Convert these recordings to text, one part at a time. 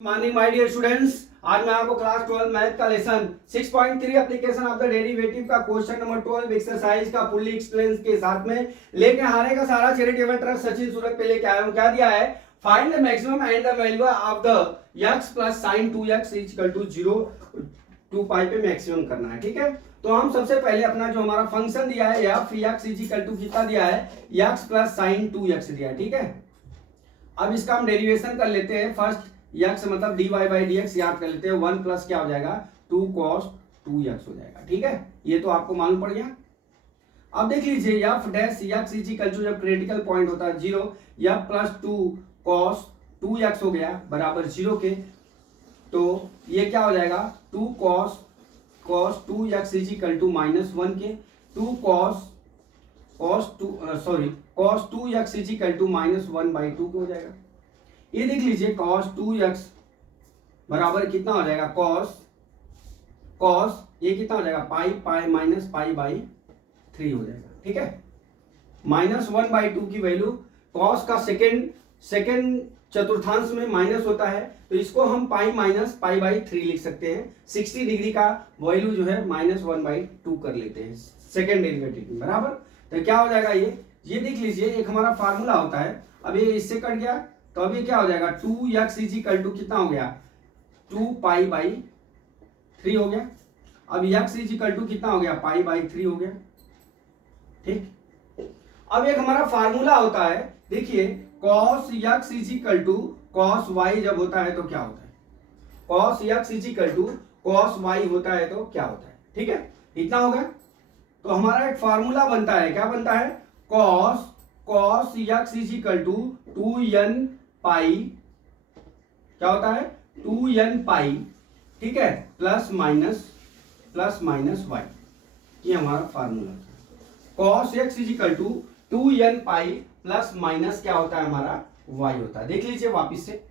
Morning my dear students. आज मैं आपको क्लास 12 मैथ का lesson 6.3 application of the derivative का क्वेश्चन नंबर 12 एक्सरसाइज का फुल्ली एक्सप्लेन के साथ में लेके हारे का सारा चैरिटेबल ट्रस्ट सचिन सूरत पे लेके आया हूं। क्या दिया है? Find the maximum and the value of the x plus sin 2x equal to 0 to pi पे मैक्सिमम करना है। ठीक है, तो हम सबसे पहले अपना जो हमारा फंक्शन दिया है f x इक्वल टू कितना दिया है? x प्लस sin 2x दिया है। ठीक है, अब इसका हम डेरिवेशन कर लेते हैं। फर्स्ट x मतलब dy बाई डी एक्स याद कर लेते हैं। 1 प्लस क्या हो जाएगा? 2 cos 2x हो जाएगा। ठीक है, ये तो आपको मालूम पड़ गया। अब देख लीजिए f dash x equal to जब क्रिटिकल पॉइंट होता है 0, f प्लस 2 cos 2x हो गया बराबर 0 के, तो ये क्या हो जाएगा? 2 cos 2x इक्वल टू -1 के, 2 cos 2x इक्वल टू -1/2 के हो जाएगा। ये देख लीजिए cos 2x बराबर कितना हो जाएगा? cos ये कितना हो जाएगा? पाई माइनस पाई बाई 3 हो जाएगा। ठीक है, -1/2 की वैल्यू cos का सेकेंड चतुर्थांश में माइनस होता है, तो इसको हम पाई माइनस पाई बाई 3 लिख सकते हैं। 60 डिग्री का वैल्यू जो है -1/2 कर लेते हैं सेकेंड डेरिवेटिव में बराबर। तो क्या हो जाएगा? ये देख लीजिए, एक हमारा फार्मूला होता है। अब ये इससे कट गया तो अब ये क्या हो जाएगा? 2x इक्वल टू कितना हो गया? 2 पाई बाई 3 हो गया। अब x इक्वल टू कितना हो गया? पाई बाई 3 हो गया। ठीक, अब एक हमारा फार्मूला होता है, देखिए cos x equal to cos y जब होता है तो क्या होता है? cos x equal to cos y होता है तो क्या होता है? ठीक है, इतना होगा। तो हमारा एक फार्मूला बनता है, क्या बनता है? cos x equal to 2n pi, क्या होता है? 2n पाई, ठीक है, प्लस माइनस y। ये हमारा फार्मूला है। cos x equal to 2n pi plus minus क्या होता है? हमारा y होता है। देख लीजिए वापिस से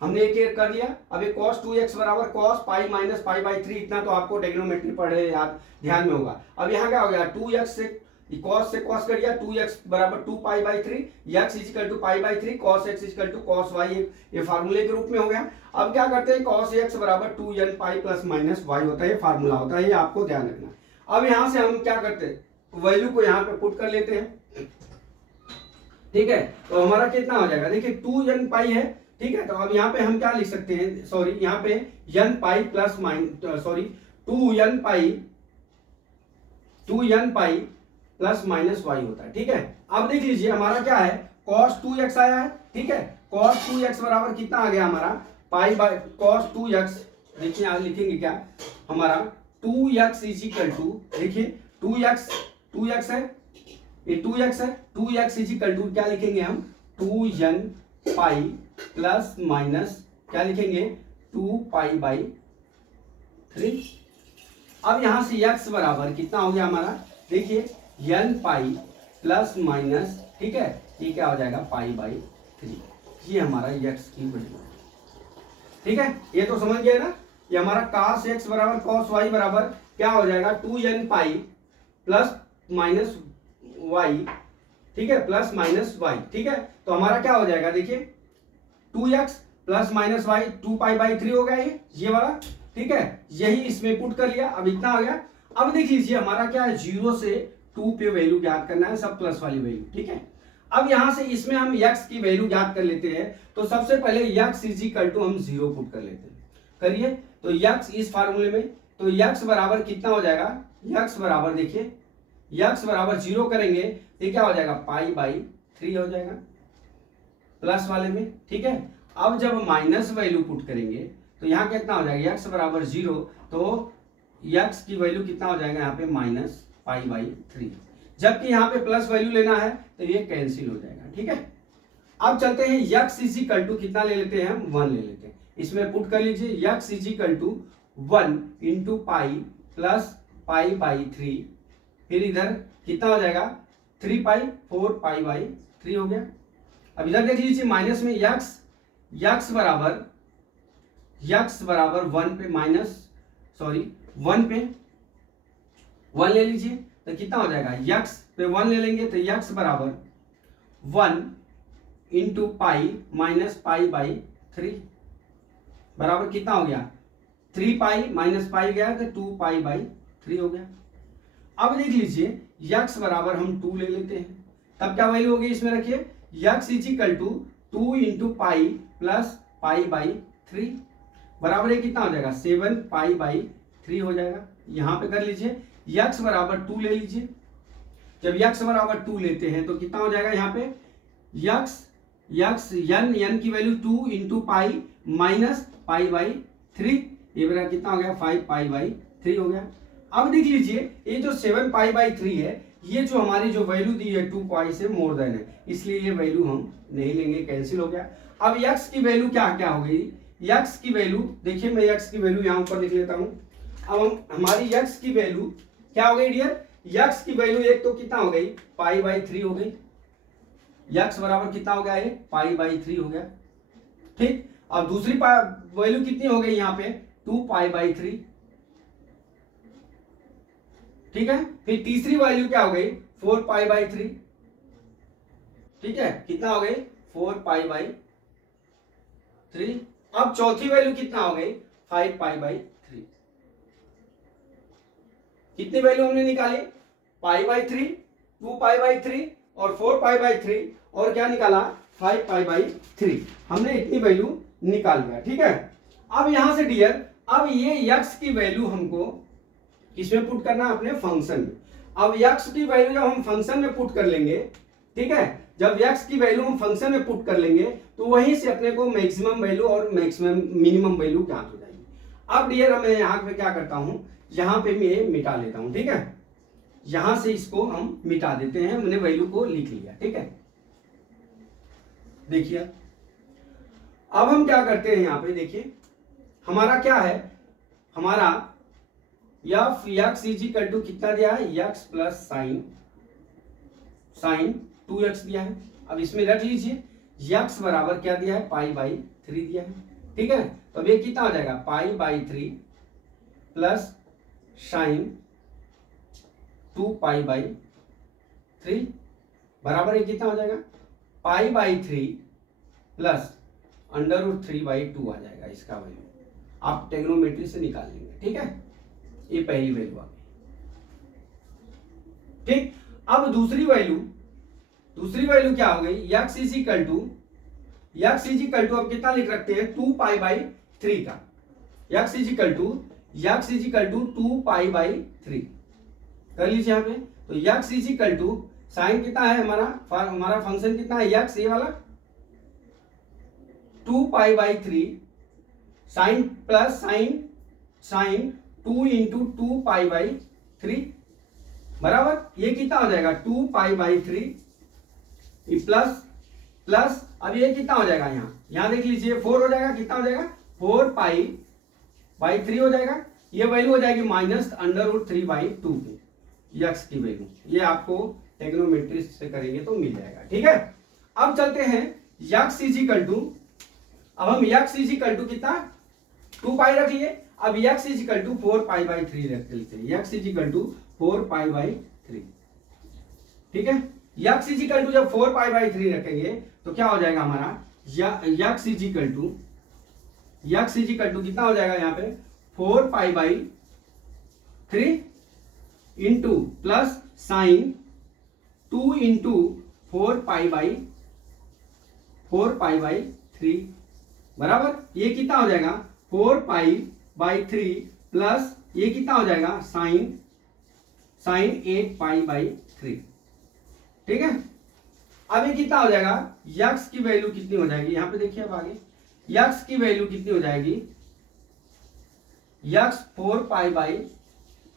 हमने एक कर लिया। अब ये cos 2x बराबर cos pi minus pi by 3, इतना तो आपको ट्रिग्नोमेट्री पढ़े याद ध्यान में होगा। अब यहाँ क्या हो गया? 2x से cos कर दिया, 2x बराबर 2 pi by 3, x equal to pi by 3, cos x equal to cos y, ये फार्मूले के रूप में हो गया। अब क्या करते हैं? cos x बराबर 2n pi plus minus y होता है, फार्मूला होता है, ये आपको ध्यान रखना। अब यहाँ से हम क्या करते हैं? वैल्यू को यहाँ पे पुट कर लेते हैं। ठीक है, तो हमारा कितना हो जाएगा? देखिए 2n पाई है। ठीक है, तो अब यहाँ पे हम क्या लिख सकते हैं? सॉरी, यहाँ पे n pi plus 2n pi plus minus y होता है। ठीक है, अब देख लीजिए हमारा क्या है? cos 2x आया है। ठीक है, cos 2x बराबर कितना आ गया हमारा? पाई बाई cos 2x, देखिए आज लिखेंगे क्या हमारा? 2x इक्वल टू, देखिए 2x है, ये 2x है, 2x इक्वल टू क्या लिखेंगे हम? 2n पाई प्लस माइनस क्या लिखेंगे? 2 पाई बाई 3। अब यहां से x बराबर कितना हो गया हमारा? देखिए n पाई प्लस माइनस, ठीक है, ये क्या हो जाएगा? Pi by 3। ये हमारा x की वैल्यू है। ठीक है, ये तो समझ गए ना? ये हमारा cos x बराबर cos y बराबर क्या हो जाएगा? 2n pi plus minus y, ठीक है, प्लस माइनस y। ठीक है, तो हमारा क्या हो जाएगा? देखिए 2x plus minus y 2 pi by 3 हो गया ये वाला। ठीक है, यही इसमें पुट कर लिया, अब इतना आ गया। अब देख लीजिए हमारा क्या है? 0 से 2 पे वैल्यू ज्ञात करना है, सब प्लस वाली वैल्यू। ठीक है, अब यहां से इसमें हम x की वैल्यू ज्ञात कर लेते हैं। तो सबसे पहले x इक्वल टू हम 0 पुट कर लेते हैं। करिए, तो x इस फार्मूले में, तो x बराबर कितना हो जाएगा? x बराबर देखिए, x बराबर 0 करेंगे तो क्या हो जाएगा? पाई बाई 3 हो जाएगा प्लस वाले में। ठीक है, अब जब माइनस वैल्यू पुट करेंगे तो यहाँ कितना हो जाएगा? x बराबर 0, तो x की वैल्यू कितना हो जाएगा? यहाँ पे माइनस पाई बाई 3। जबकि यहाँ पे प्लस वैल्यू लेना है तो ये कैंसिल हो जाएगा। ठीक है, अब चलते हैं x इक्वल टू कितना ले लेते हैं? हम 1 ले लेते हैं। इसमें पुट कर लीजिए x equal to 1 into pi plus pi by 3, फिर इधर कितना हो जाएगा? 3 पाई 4 पाई बाई 3 हो गया। अब इधर देख लीजिए माइनस में x बराबर 1 पे माइनस, सॉरी 1 पे 1 ले लीजिए तो कितना हो जाएगा? x पे 1 ले लेंगे तो x बराबर 1 into pi minus pi by 3। बराबर कितना हो गया 3 पाई माइनस पाई गया तो 2 पाई बाई 3 हो गया। अब देख लीजिए यक्स बराबर हम 2 ले लेते हैं, तब क्या वैल्यू होगी इसमें रखिए x is equal to 2 into pi plus pi by 3 बराबर ये कितना हो जाएगा 7 पाई बाई 3 हो जाएगा। यहां पे कर लीजिए यक्स बराबर 2 ले लीजिए, जब यक्स बराबर 2 लेते हैं तो कितना हो जाएगा यहाँ पे यक्स यक्स यन की value 2 into pi minus pi by 3, ये मेरा कितना हो गया 5 पाई बाई 3 हो गया। अब देख लीजिए ये जो 7 पाई बाई 3 है, ये जो हमारी जो वैल्यू दी है 2 पाई से मोर देन है, इसलिए ये वैल्यू हम नहीं लेंगे, कैंसिल हो गया। अब यक्स की वैल्यू क्या क्या हो गई, यक्स की वैल्यू देखिए मैं यक्स की वैल्यू यहाँ ऊपर लिख लेता हूँ। अब हम हमारी यक्स की वैल्यू क्या हो गई डियर, यक्स की वैल्यू एक तो कितना हो गई पाई बाई 3 हो गई, यक्स बराबर कितना हो गया ये पाई बाई 3 हो गया, ठीक। अब दूसरी वैल्यू कितनी हो गई यहाँ पे 2 पाई बाई 3, ठीक है। फिर तीसरी वैल्यू क्या हो गई 4 पाई बाई 3, ठीक है, कितना हो गई 4 पाई बाई 3। अब चौथी वैल्यू कितना हो गई 5 पाई बाई 3। कितनी वैल्यू हमने निकाली पाई बाई 3, 2 पाई बाई 3 और 4 पाई बाई 3 और क्या निकाला 5 पाई बाई 3, हमने इतनी वैल्यू निकाल लिया, ठीक है। अब यहां से डियर अब ये यक्स की वैल्यू हमको किसमें पुट करना है अपने फंक्शन में। अब यक्स की वैल्यू जब हम फंक्शन में पुट कर लेंगे, ठीक है, जब यक्स की वैल्यू हम फंक्शन में पुट कर लेंगे तो वहीं से अपने को मैक्सिमम वैल्यू और मैक्सिमम मिनिमम वैल्यू ज्ञात हो जाएगी। अब डियर मैं यहाँ पे क्या करता हूं, यहाँ पे मैं मिटा लेता हूं, ठीक है, यहां से इसको हम मिटा देते हैं, हमने वैल्यू को लिख लिया, ठीक है। देखिए अब हम क्या करते हैं यहाँ पे देखिए हमारा क्या है, हमारा f x is equal to कितना दिया है यक्स प्लस साइन 2x दिया है। अब इसमें रख लीजिए यक्स बराबर क्या दिया है पाई बाई 3 दिया है, ठीक है। तो अब ये कितना हो जाएगा pi by 3 plus sine 2 pi by 3 बराबर ये कितना हो जाएगा pi by 3 plus under root 3 by 2 आ जाएगा, इसका वैल्यू आप ट्रिग्नोमेट्री से निकाल लेंगे, ठीक है। ये पहली वैल्यू आ गई, ठीक। अब दूसरी वैल्यू क्या हो गई यक्स इज इक्वल टू अब कितना लिख रखते हैं 2 पाई बाई 3 का, x is equal to 2 pi by 3 कर लीजिए यहाँ पे। तो x is equal to sine कितना है हमारा फंक्शन कितना है यक्स ये वाला 2 pi by 3 sine plus sine 2 into 2 pi by 3 बराबर ये कितना हो जाएगा 2 पाई बाई 3 प्लस अब ये कितना हो जाएगा यहाँ देख लीजिए 4 हो जाएगा, कितना हो जाएगा 4 पाई बाई 3 हो जाएगा, ये वैल्यू हो जाएगी माइनस अंडर रूट 3 बाई 2 की यक्स की वैल्यू, ये आपको ट्रिग्नोमेट्री से करेंगे तो मिल जाएगा, ठीक है। अब चलते हैं यक्स इज इक्वल टू, अब हम यक्स इज इक्वल टू कितना 2 पाई रख लिए, अब x is equal to 4 pi by 3 रख लेते हैं, x is equal to 4 pi by 3, ठीक है। यक्स इज इक्वल टू जब 4 पाई बाई 3 रखेंगे तो क्या हो जाएगा हमारा यक्स इज इक्वल टू कितना हो जाएगा यहाँ पे 4 pi by 3 into plus sine 2 into 4 pi by 3 बराबर ये कितना हो जाएगा 4 पाई बाई 3 प्लस ये कितना हो जाएगा साइन 8 पाई बाई 3, ठीक है। अब ये कितना हो जाएगा यक्स की वैल्यू कितनी हो जाएगी यहां पे देखिए, अब आगे यक्स की वैल्यू कितनी हो जाएगी x 4 pi by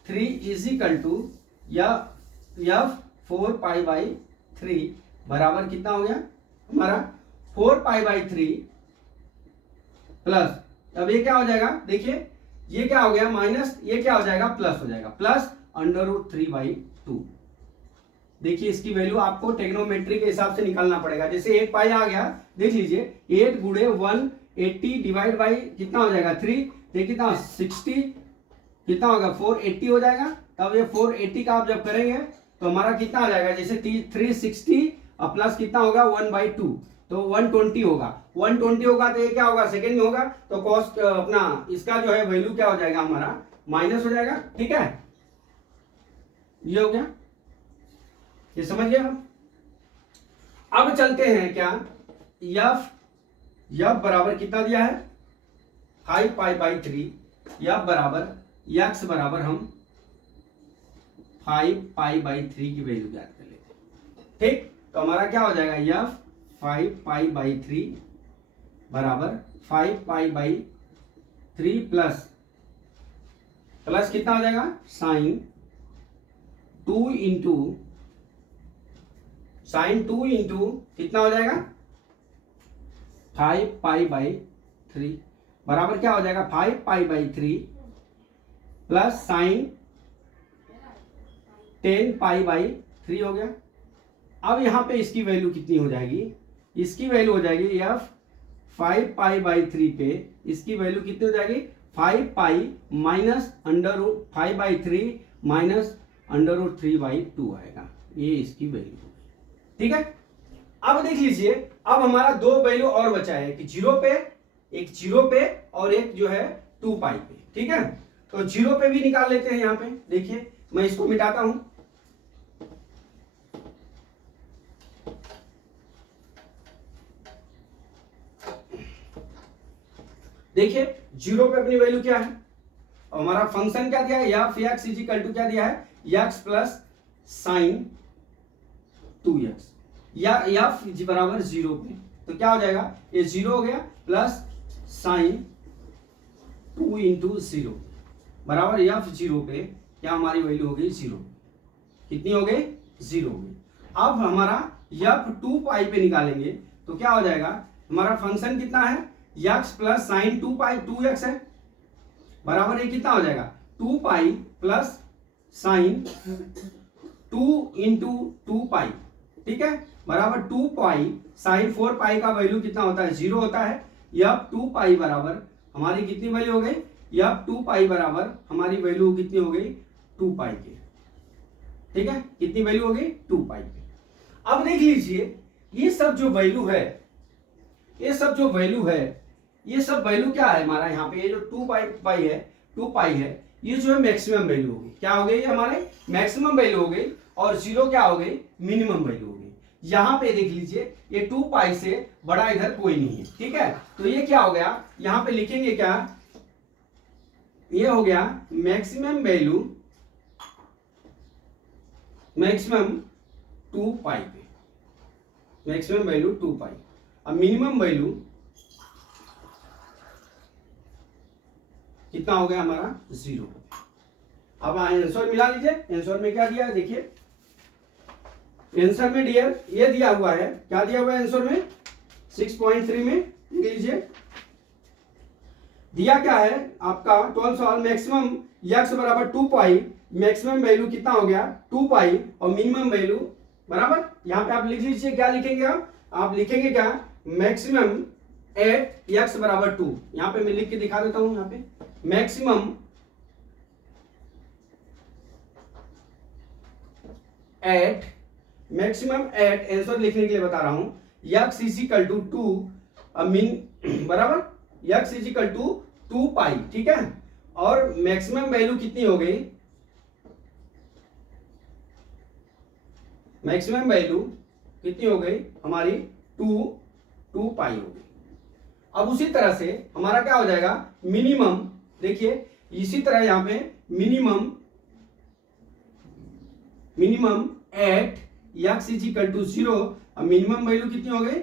3 is equal to f 4 pi by 3 बराबर कितना हो गया हमारा 4 पाई बाई 3 प्लस अब ये क्या हो जाएगा देखिए ये क्या हो गया माइनस, ये क्या हो जाएगा प्लस हो जाएगा, प्लस अंडर रूट 3 बाई 2। देखिए इसकी वैल्यू आपको ट्रिग्नोमेट्री के हिसाब से निकालना पड़ेगा, जैसे 8 पाई आ गया देख लीजिए 8 गुणे 180 डिवाइड बाई कितना हो जाएगा 3, देखिए कितना 60 कितना होगा 480 हो जाएगा। तब ये 480 का आप जब करेंगे तो हमारा कितना आ जाएगा जैसे 360 प्लस कितना होगा 1/2, तो 120 होगा, 120 होगा तो ये क्या होगा, सेकेंड में होगा, तो कॉस्ट अपना इसका जो है वैल्यू क्या हो जाएगा हमारा, माइनस हो जाएगा। ठीक है, ये हो गया, ये समझ गए हम। अब चलते हैं क्या, यफ बराबर कितना दिया है, 5π/3, यफ बराबर यक्स बराबर हम 5π/3 की वैल्यू ज्ञात कर लेते हैं। ठीक, तो हमारा क्या हो जाएगा, यफ 5π/3 बराबर 5π/3 प्लस कितना हो जाएगा, साइन 2 इंटू कितना हो जाएगा, 5π/3 बराबर क्या हो जाएगा, 5π/3 प्लस साइन 10π/3 हो गया। अब यहां पे इसकी वैल्यू कितनी हो जाएगी, इसकी वैल्यू हो जाएगी एफ 5π/3 पे इसकी वैल्यू कितनी हो जाएगी, 5π माइनस √5/3 माइनस √3/2 आएगा, ये इसकी वैल्यू होगी। ठीक है, अब देख लीजिए, अब हमारा दो वैल्यू और बचा है, एक जीरो पे और एक जो है 2π पे। ठीक है, तो जीरो पे भी निकाल लेते हैं। यहां पे देखिए, मैं इसको मिटाता हूं, देखिए जीरो पे अपनी वैल्यू क्या है, और हमारा फंक्शन क्या दिया है, f x is equal to क्या दिया है, एक्स प्लस साइन 2x, या एफ बराबर 0 पे, तो क्या हो जाएगा, ये 0 हो गया प्लस साइन 2 इंटू 0 बराबर एफ 0 पे क्या हमारी वैल्यू हो गई 0, कितनी हो गई, 0 हो गई। अब हमारा एफ 2π पे निकालेंगे तो क्या हो जाएगा, हमारा फंक्शन कितना है, x प्लस साइन 2x है, बराबर ये कितना हो जाएगा, 2π प्लस साइन 2 इंटू 2π। ठीक है, बराबर 2π साइन 4π का वैल्यू कितना होता है, 0 होता है। यह 2π बराबर हमारी कितनी वैल्यू हो गई, यह 2π बराबर हमारी वैल्यू कितनी हो गई, 2π के। ठीक है, कितनी वैल्यू हो गई, 2π के। अब देख लीजिए, ये सब जो वैल्यू है, ये सब वैल्यू क्या है हमारा, यहाँ पे ये जो 2π है, ये जो है मैक्सिमम वैल्यू होगी, क्या हो गई, हमारे मैक्सिमम वैल्यू हो गई, और 0 क्या हो गई, मिनिमम वैल्यू हो गई। यहां पे देख लीजिए, ये 2π से बड़ा इधर कोई नहीं है। ठीक है, तो ये क्या हो गया, यहां पे लिखेंगे क्या, ये हो गया मैक्सिमम वैल्यू 2π पे, मैक्सिमम वैल्यू 2π। अब मिनिमम वैल्यू कितना हो गया हमारा, 0। अब आंसर मिला लीजिए, आंसर में क्या दिया है, देखिए आंसर में डियर ये दिया हुआ है, क्या दिया हुआ है आंसर में, 6.3 में देख लीजिए, दिया क्या है आपका 12 सवाल, मैक्सिमम x बराबर 2π, मैक्सिमम वैल्यू कितना हो गया 2π, और मिनिमम वैल्यू बराबर, यहां पे आप लिख लीजिए, क्या लिखेंगे आप लिखेंगे क्या, मैक्सिमम एट x बराबर 2, यहां पे मैं लिख के दिखा देता हूं, यहां पे मैक्सिमम एट आंसर लिखने के लिए बता रहा हूं, x इज इक्वल टू 2 बराबर x इज इक्वल टू 2π। ठीक है, और मैक्सिमम वैल्यू कितनी हो गई, मैक्सिमम वैल्यू कितनी हो गई हमारी 2π हो गई। अब उसी तरह से हमारा क्या हो जाएगा, मिनिमम, देखिए इसी तरह यहां पे minimum at x is equal to 0, अब मिनिमम वैल्यू कितनी हो गई,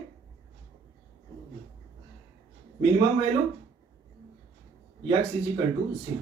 minimum value x is equal to 0।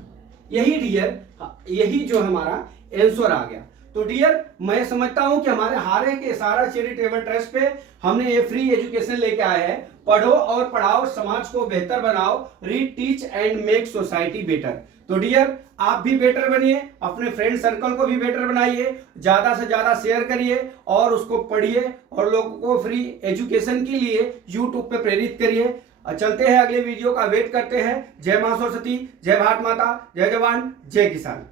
यही डियर, यही जो हमारा आंसर आ गया। तो डियर, मैं समझता हूं कि हमारे हारे के सारा चैरिटेबल ट्रस्ट पे हमने ये फ्री एजुकेशन लेके आए हैं। पढ़ो और पढ़ाओ, समाज को बेहतर बनाओ, read teach and make society better. तो डियर, आप भी बेटर बनिए, अपने फ्रेंड सर्कल को भी बेटर बनाइए, ज्यादा से ज्यादा शेयर करिए और उसको पढ़िए, और लोगों को फ्री एजुकेशन के लिए यूट्यूब पे प्रेरित करिए। चलते हैं, अगले वीडियो का वेट करते हैं। जय मां सरस्वती, जय भारत माता, जय जवान, जय किसान।